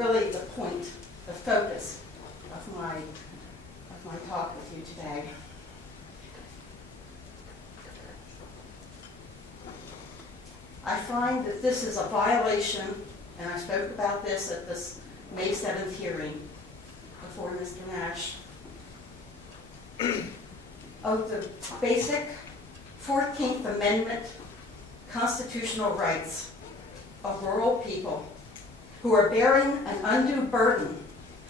really the point, the focus of my talk with you today. I find that this is a violation, and I spoke about this at this May 7th hearing before Mr. Nash, of the basic 14th Amendment constitutional rights of rural people who are bearing an undue burden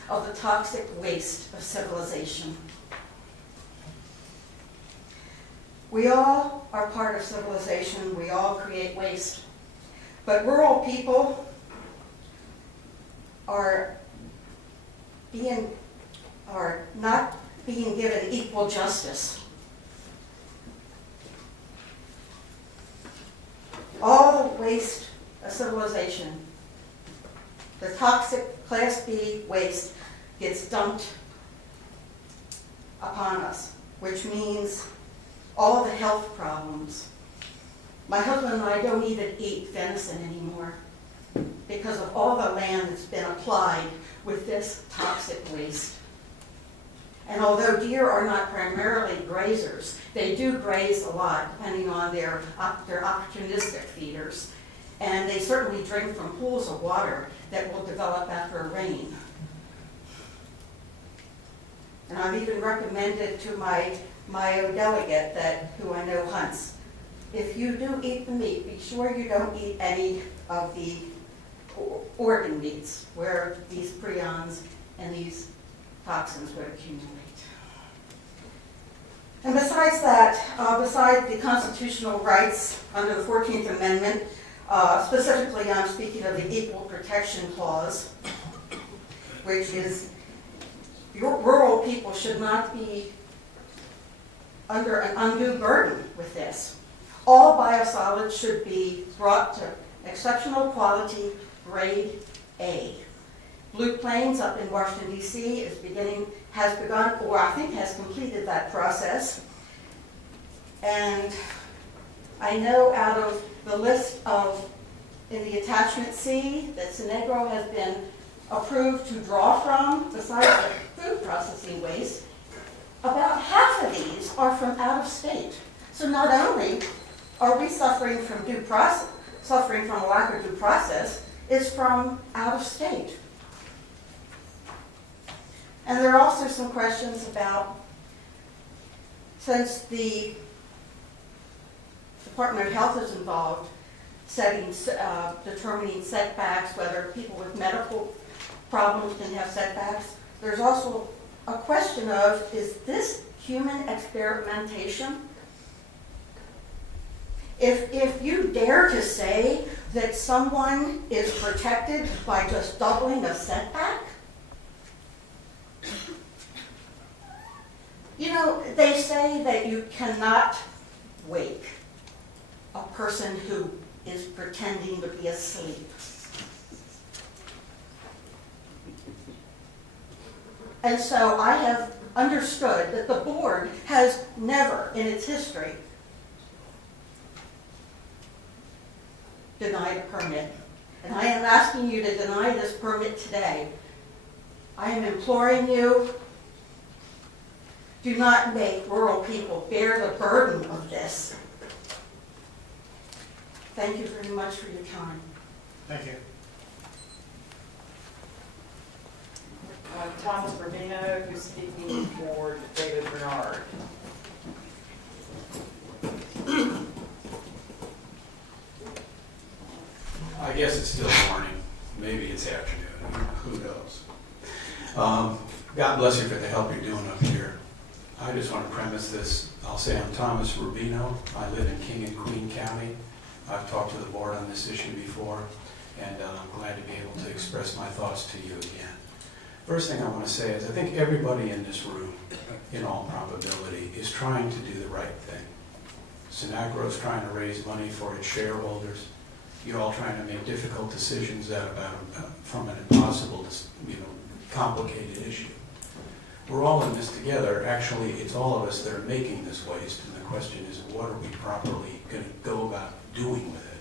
of the toxic waste of civilization. We all are part of civilization. We all create waste. But rural people are not being given equal justice. All the waste of civilization, the toxic Class B waste, gets dumped upon us, which means all the health problems. My husband and I don't even eat venison anymore because of all the land that's been applied with this toxic waste. And although deer are not primarily grazers, they do graze a lot, depending on their opportunistic feeders. And they certainly drink from pools of water that will develop after a rain. And I've even recommended to my delegate who I know hunts, if you do eat the meat, be sure you don't eat any of the organ meats where these prions and these toxins would accumulate. And besides that, beside the constitutional rights under the 14th Amendment, specifically I'm speaking of the Equal Protection Clause, which is rural people should not be under an undue burden with this. All biosolids should be brought to exceptional quality, grade A. Blue Plains up in Washington, D.C. has begun, or I think has completed that process. And I know out of the list in the attachment C that Synagro has been approved to draw from, besides the food processing waste, about half of these are from out of state. So not only are we suffering from a lack of due process, it's from out of state. And there are also some questions about, since the Department of Health is involved, determining setbacks, whether people with medical problems can have setbacks. There's also a question of, is this human experimentation? If you dare to say that someone is protected by just doubling a setback, you know, they say that you cannot wake a person who is pretending to be asleep. And so I have understood that the board has never in its history denied a permit. And I am asking you to deny this permit today. I am imploring you, do not make rural people bear the burden of this. Thank you very much for your time. Thank you. Thomas Bernino, who's speaking for David Bernard. I guess it's still morning. Maybe it's afternoon. Who knows? God bless you for the help you're doing up here. I just want to premise this. I'll say I'm Thomas Rubino. I live in King and Queen County. I've talked to the board on this issue before, and I'm glad to be able to express my thoughts to you again. First thing I want to say is I think everybody in this room, in all probability, is trying to do the right thing. Synagro is trying to raise money for its shareholders. You're all trying to make difficult decisions from an impossible, complicated issue. We're all in this together. Actually, it's all of us that are making this waste, and the question is, what are we properly going to go about doing with it?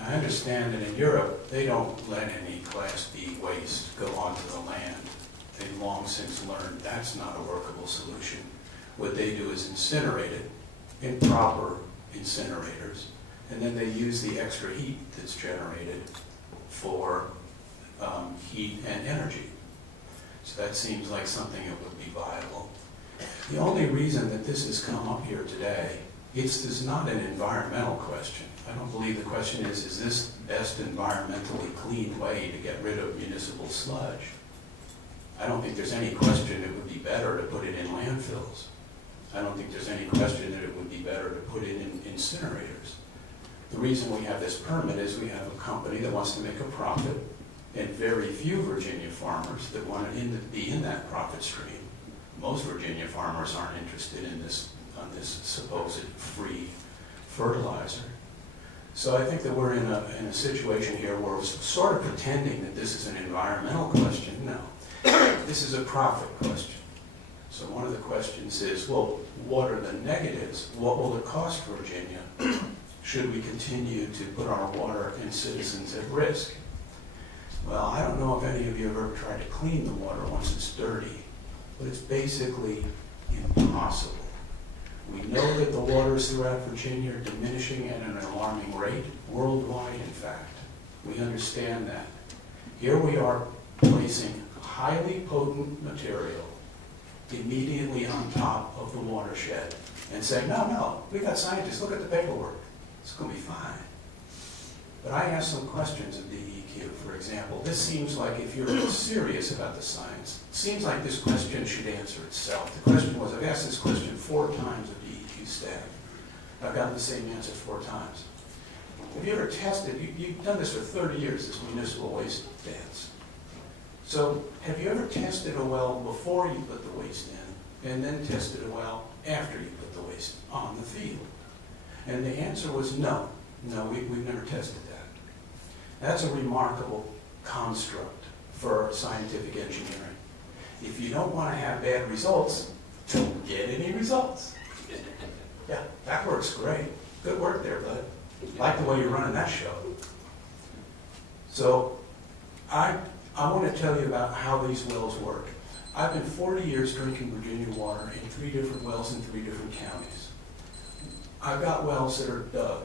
I understand that in Europe, they don't let any Class B waste go onto the land. They've long since learned that's not a workable solution. What they do is incinerate it in proper incinerators, and then they use the extra heat that's generated for heat and energy. So that seems like something that would be viable. The only reason that this has come up here today, it's not an environmental question. I don't believe the question is this best environmentally clean way to get rid of municipal sludge? I don't think there's any question it would be better to put it in landfills. I don't think there's any question that it would be better to put it in incinerators. The reason we have this permit is we have a company that wants to make a profit, and very few Virginia farmers that want to be in that profit stream. Most Virginia farmers aren't interested in this supposed free fertilizer. So I think that we're in a situation here where we're sort of pretending that this is an environmental question. No, this is a profit question. So one of the questions is, well, what are the negatives? What will it cost Virginia? Should we continue to put our water and citizens at risk? Well, I don't know if any of you have ever tried to clean the water once it's dirty, but it's basically impossible. We know that the waters throughout Virginia are diminishing at an alarming rate, worldwide in fact. We understand that. Here we are placing highly potent material immediately on top of the watershed and saying, no, we got scientists, look at the paperwork. It's going to be fine. But I asked some questions of DEQ, for example. This seems like, if you're serious about the science, it seems like this question should answer itself. The question was, I've asked this question 4 times of DEQ staff. I've gotten the same answer 4 times. Have you ever tested, you've done this for 30 years, this municipal waste dance. So have you ever tested a well before you put the waste in, and then tested a well after you put the waste on the field? And the answer was no. No, we've never tested that. That's a remarkable construct for scientific engineering. If you don't want to have bad results, don't get any results. Yeah, that works great. Good work there, bud. Like the way you're running that show. So I want to tell you about how these wells work. I've been 40 years drinking Virginia water in 3 different wells in 3 different counties. I've got wells that are dug.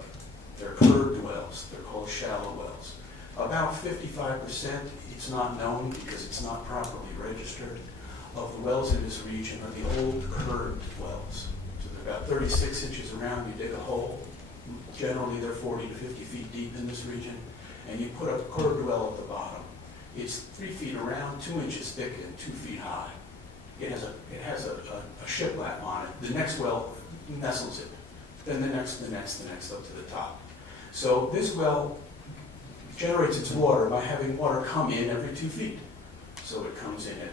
They're curved wells. They're called shallow wells. About 55%, it's not known because it's not properly registered, of the wells in this region are the old curved wells. So they're about 36 inches around. You dig a hole. Generally, they're 40 to 50 feet deep in this region. And you put a curved well at the bottom. It's 3 feet around, 2 inches thick, and 2 feet high. It has a shiplap on it. The next well nestles it. Then the next up to the top. So this well generates its water by having water come in every 2 feet. So it comes in at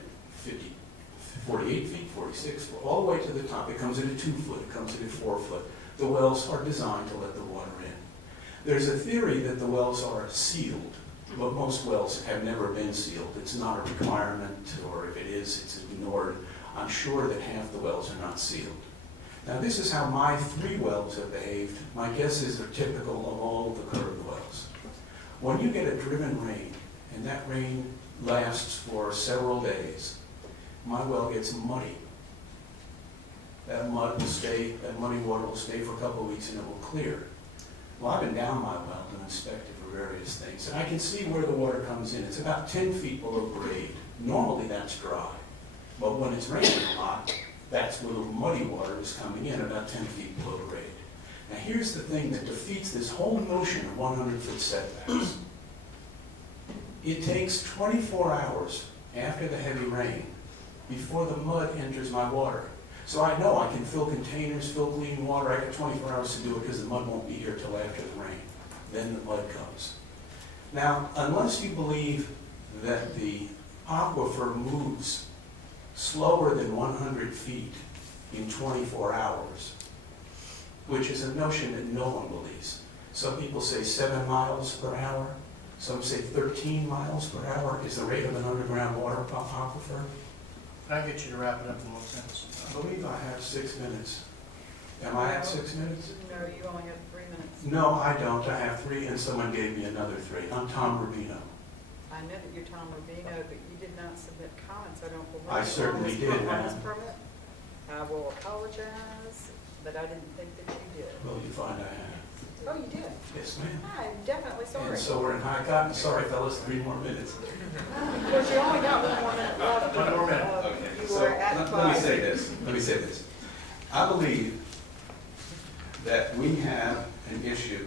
48 feet, 46, all the way to the top. It comes in at 2 foot, it comes in at 4 foot. The wells are designed to let the water in. There's a theory that the wells are sealed, but most wells have never been sealed. It's not a requirement, or if it is, it's ignored. I'm sure that half the wells are not sealed. Now this is how my 3 wells have behaved. My guess is they're typical of all the curved wells. When you get a driven rain, and that rain lasts for several days, my well gets muddy. That muddy water will stay for a couple of weeks and it will clear. Well, I've been down my well to inspect it for various things, and I can see where the water comes in. It's about 10 feet below grade. Normally that's dry, but when it's raining a lot, that's where the muddy water is coming in, about 10 feet below grade. Now here's the thing that defeats this whole notion of 100-foot setbacks. It takes 24 hours after the heavy rain before the mud enters my water. So I know I can fill containers, fill clean water. I got 24 hours to do it because the mud won't be here till after the rain. Then the mud comes. Now, unless you believe that the aquifer moves slower than 100 feet in 24 hours, which is a notion that no one believes. Some people say 7 miles per hour. Some say 13 miles per hour is the rate of an underground water aquifer. Can I get you to wrap it up in 1 sentence? I believe I have 6 minutes. Am I at 6 minutes? No, you only have 3 minutes. No, I don't. I have 3, and someone gave me another 3. I'm Tom Rubino. I know that you're Tom Rubino, but you did not submit comments, I don't believe. I certainly did, On this ma'am. permit. I will apologize, but I didn't think that you did. Well, you find I have. Oh, you did? Yes, ma'am. I'm definitely sorry. And so we're in high cotton. Sorry, fellas, 3 more minutes. Because you only got 1 more minute left. One more minute. Okay, You so were at let me 5. say this. Let me say this. I believe that we have an issue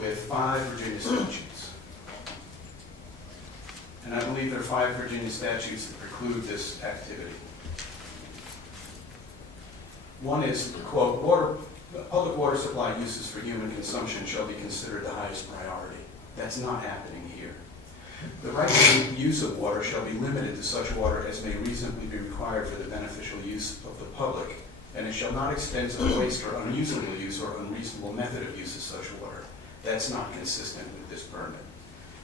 with 5 Virginia statutes. And I believe there are 5 Virginia statutes that preclude this activity. One is, quote, public water supply uses for human consumption shall be considered the highest priority. That's not happening here. The right to use of water shall be limited to such water as may reasonably be required for the beneficial use of the public, and it shall not extend to the waste or unusable use or unreasonable method of use of such water. That's not consistent with this permit.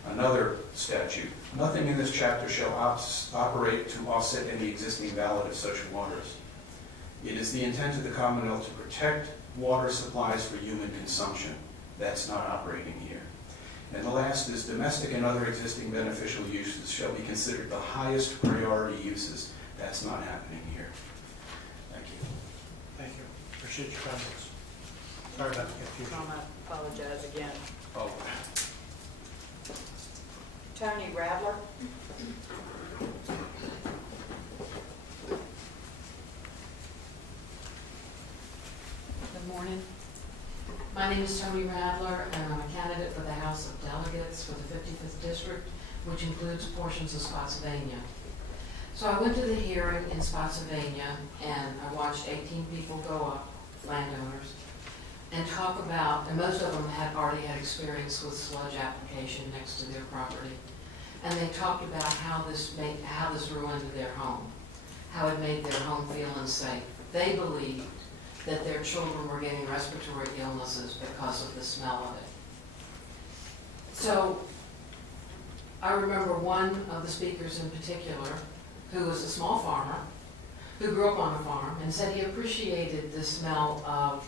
Another statute, nothing in this chapter shall operate to offset any existing valid of such waters. It is the intent of the Commonwealth to protect water supplies for human consumption. That's not operating here. And the last is domestic and other existing beneficial uses shall be considered the highest priority uses. That's not happening here. Thank you. Thank you. Appreciate your comments. Sorry about the confusion. Tom, I apologize again. Oh, Tony Radler? Good morning. My name is Tony Radler, and I'm a candidate for the House of Delegates for the 55th District, which includes portions of Spotsylvania. So I went to the hearing in Spotsylvania, and I watched 18 people go up, landowners, and talk about, and most of them had already had experience with sludge application next to their property. And they talked about how this ruined their home, how it made their home feel unsafe. They believed that their children were getting respiratory illnesses because of the smell of it. So I remember one of the speakers in particular, who was a small farmer, who grew up on a farm, and said he appreciated the smell of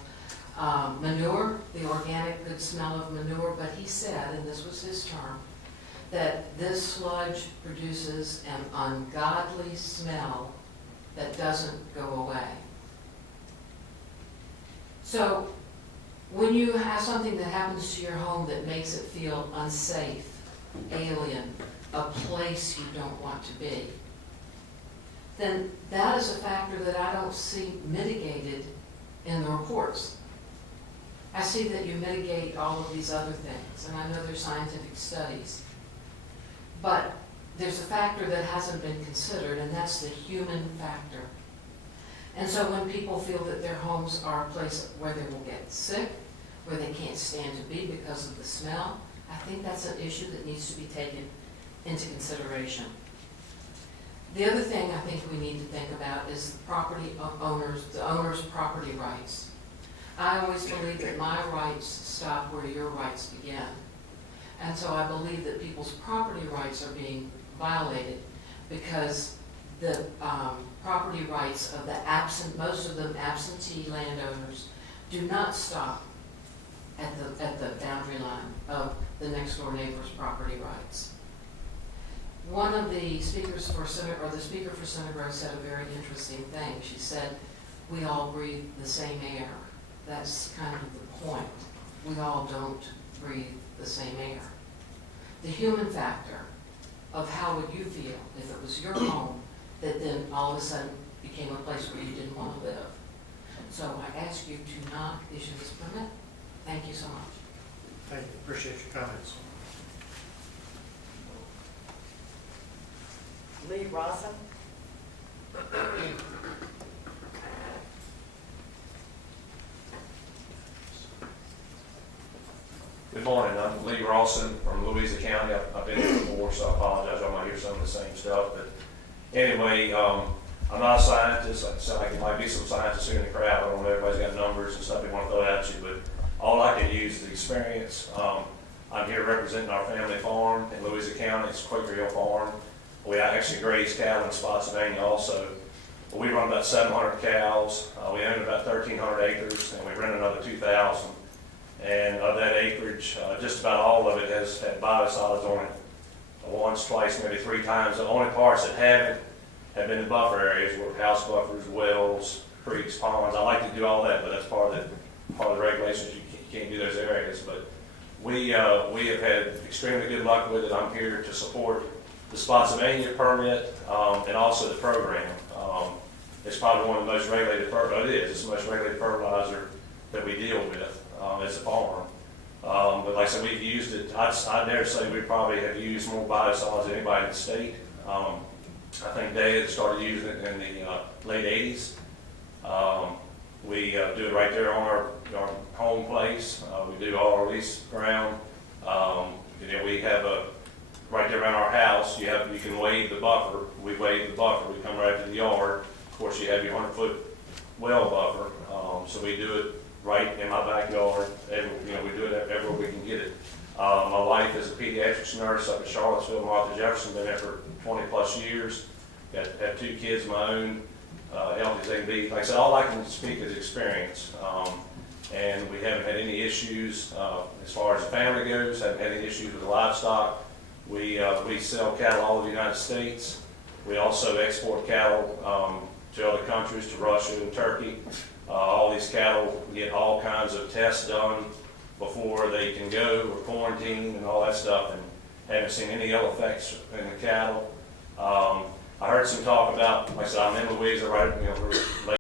manure, the organic good smell of manure, but he said, and this was his term, that this sludge produces an ungodly smell that doesn't go away. So when you have something that happens to your home that makes it feel unsafe, alien, a place you don't want to be, then that is a factor that I don't see mitigated in the reports. I see that you mitigate all of these other things, and I know there's scientific studies, but there's a factor that hasn't been considered, and that's the human factor. And so when people feel that their homes are a place where they will get sick, where they can't stand to be because of the smell, I think that's an issue that needs to be taken into consideration. The other thing I think we need to think about is the owner's property rights. I always believe that my rights stop where your rights begin. And so I believe that people's property rights are being violated because the property rights of most of them absentee landowners do not stop at the boundary line of the next door neighbor's property rights. One of the speakers for the speaker for Synagro said a very interesting thing. She said, "We all breathe the same air." That's kind of the point. We all don't breathe the same air. The human factor of how would you feel if it was your home that then all of a sudden became a place where you didn't want to live. So I ask you to not issue this permit. Thank you so much. Thank you. Appreciate your comments. Lee Rawson? Good morning, I'm Lee Rawson from Louisa County. I've been here before, so I apologize, I might hear some of the same stuff, but anyway, I'm not a scientist. I sound like there might be some scientists here in the crowd. I don't know, everybody's got numbers and stuff they want to throw at you, but all I can use is experience. I'm here representing our family farm in Louisa County. It's Quaker Hill Farm. We actually graze cattle in Spotsylvania also. We run about 700 cows. We own about 1,300 acres, and we rent another 2,000. And of that acreage, just about all of it has had biosolids on it. Once, twice, maybe 3 times. The only parts that haven't have been in buffer areas were house buffers, wells, creeks, ponds. I like to do all that, but that's part of the regulations. You can't do those areas. But we have had extremely good luck with it. I'm here to support the Spotsylvania permit and also the program. It's probably one of the most regulated it's the most regulated fertilizer that we deal with as a farm. But like I said, we've used it. I dare say we probably have used more biosolids than anybody in the state. I think Dad started using it in the late 80s. We do it right there on our home place. We do all our lease ground. We have right there around our house. You can waive the buffer. We waive the buffer. We come right to the yard. Of course, you have your 100-foot well buffer. So we do it right in my backyard. We do it everywhere we can get it. My wife is a pediatrics nurse up in Charlottesville, Martha Jefferson. Been there for 20+ years. Have 2 kids of my own, healthy as they can be. Like I said, all I can speak is experience. And we haven't had any issues as far as the family goes. Haven't had any issues with the livestock. We sell cattle all over the United States. We also export cattle to other countries, to Russia and Turkey. All these cattle get all kinds of tests done before they can go, or quarantine and all that stuff, and haven't seen any ill effects in the cattle. I heard some talk about, like I said, I'm in Louisiana, right,